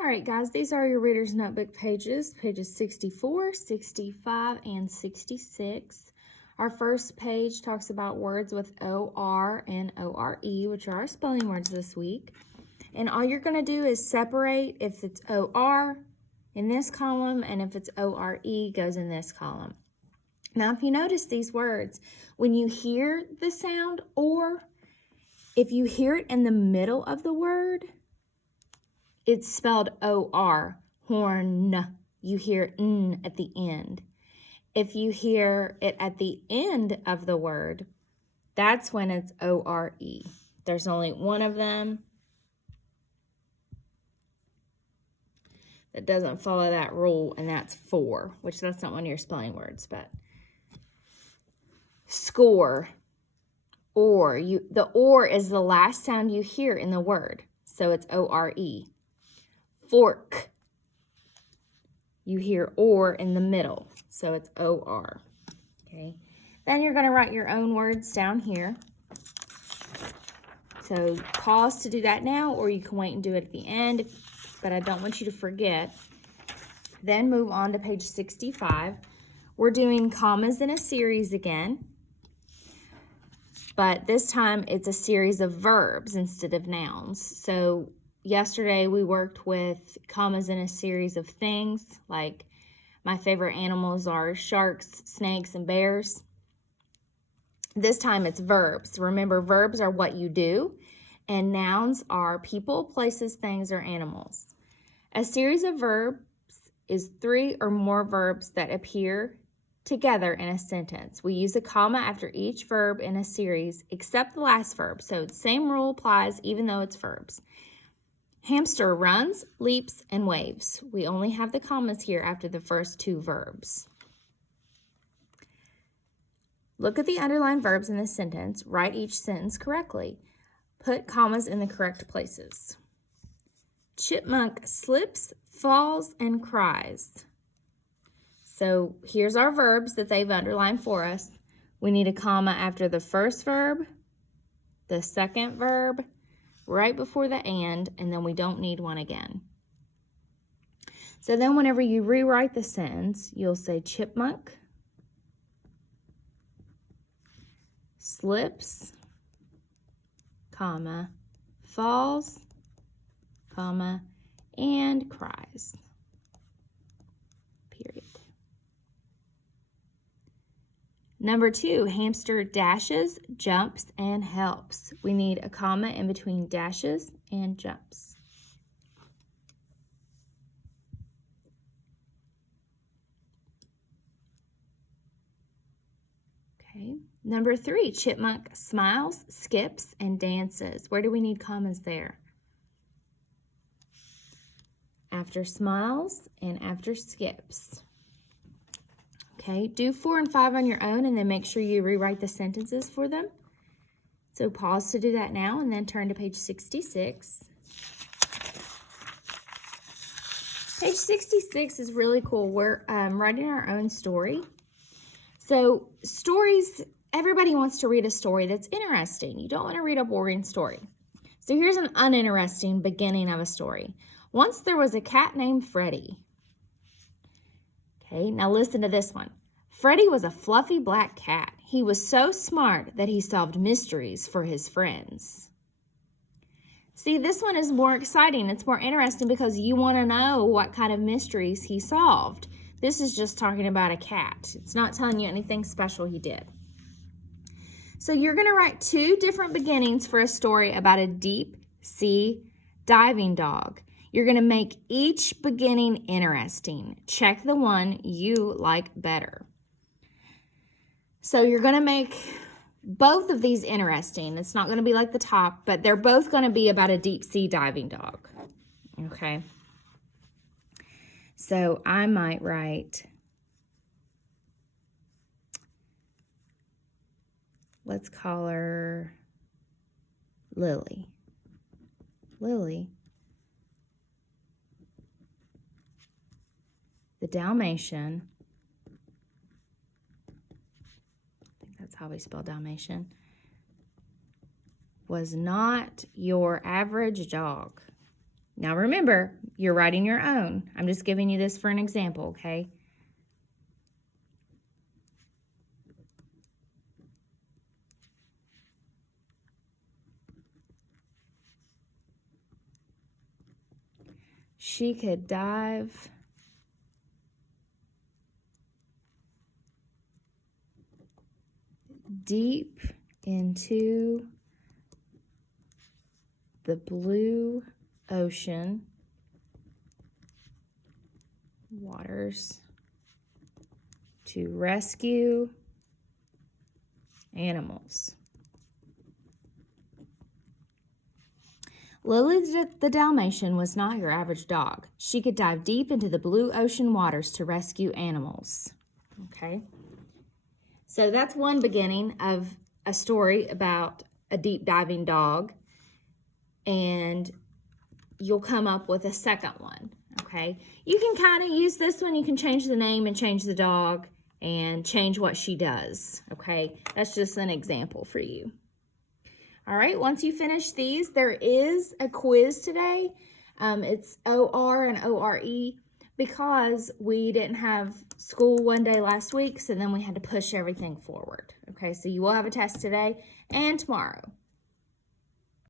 All right, guys, these are your Reader's Notebook pages 64, 65, and 66. Our first page talks about words with O-R and O-R-E, which are our spelling words this week. And all you're going to do is separate if it's O-R in this column and if it's O-R-E goes in this column. Now, if you notice these words, when you hear the sound or if you hear it in the middle of the word, it's spelled O-R, horn. You hear N at the end. If you hear it at the end of the word, that's when it's O-R-E. There's only one of them that doesn't follow that rule, and that's for, which that's not one of your spelling words, but score, or. The or is the last sound you hear in the word, so it's O-R-E. Fork, you hear or in the middle, so it's O-R, okay? Then you're going to write your own words down here. So pause to do that now, or you can wait and do it at the end, but I don't want you to forget. Then move on to page 65. We're doing commas in a series again, but this time it's a series of verbs instead of nouns. So yesterday we worked with commas in a series of things, like my favorite animals are sharks, snakes, and bears. This time it's verbs. Remember, verbs are what you do, and nouns are people, places, things, or animals. A series of verbs is 3 or more verbs that appear together in a sentence. We use a comma after each verb in a series, except the last verb. So the same rule applies even though it's verbs. Hamster runs, leaps, and waves. We only have the commas here after the first 2 verbs. Look at the underlined verbs in the sentence. Write each sentence correctly. Put commas in the correct places. Chipmunk slips, falls, and cries. So here's our verbs that they've underlined for us. We need a comma after the first verb, the second verb, right before the and then we don't need one again. So then whenever you rewrite the sentence, you'll say chipmunk slips, comma, falls, comma, and cries, period. Number 2, hamster dashes, jumps, and helps. We need a comma in between dashes and jumps. Okay. Number 3, chipmunk smiles, skips, and dances. Where do we need commas there? After smiles and after skips. Okay, do 4 and 5 on your own and then make sure you rewrite the sentences for them. So pause to do that now and then turn to page 66. Page 66 is really cool. We're writing our own story. So stories, everybody wants to read a story that's interesting. You don't want to read a boring story. So here's an uninteresting beginning of a story. Once there was a cat named Freddie. Okay, now listen to this one. Freddie was a fluffy black cat. He was so smart that he solved mysteries for his friends. See, this one is more exciting. It's more interesting because you want to know what kind of mysteries he solved. This is just talking about a cat. It's not telling you anything special he did. So you're going to write 2 different beginnings for a story about a deep sea diving dog. You're going to make each beginning interesting. Check the one you like better. So you're going to make both of these interesting. It's not going to be like the top, but they're both going to be about a deep sea diving dog. Okay. So I might write, let's call her Lily. Lily, the Dalmatian, I think that's how we spell Dalmatian, was not your average dog. Now remember, you're writing your own. I'm just giving you this for an example, okay? She could dive deep into the blue ocean waters to rescue animals. Lily the Dalmatian was not your average dog. She could dive deep into the blue ocean waters to rescue animals. Okay? So that's one beginning of a story about a deep diving dog. And you'll come up with a second one. Okay? You can kind of use this one. You can change the name and change the dog and change what she does. Okay? That's just an example for you. All right, once you finish these, there is a quiz today. It's OR and ORE because we didn't have school one day last week, so then we had to push everything forward. Okay, so you will have a test today and tomorrow.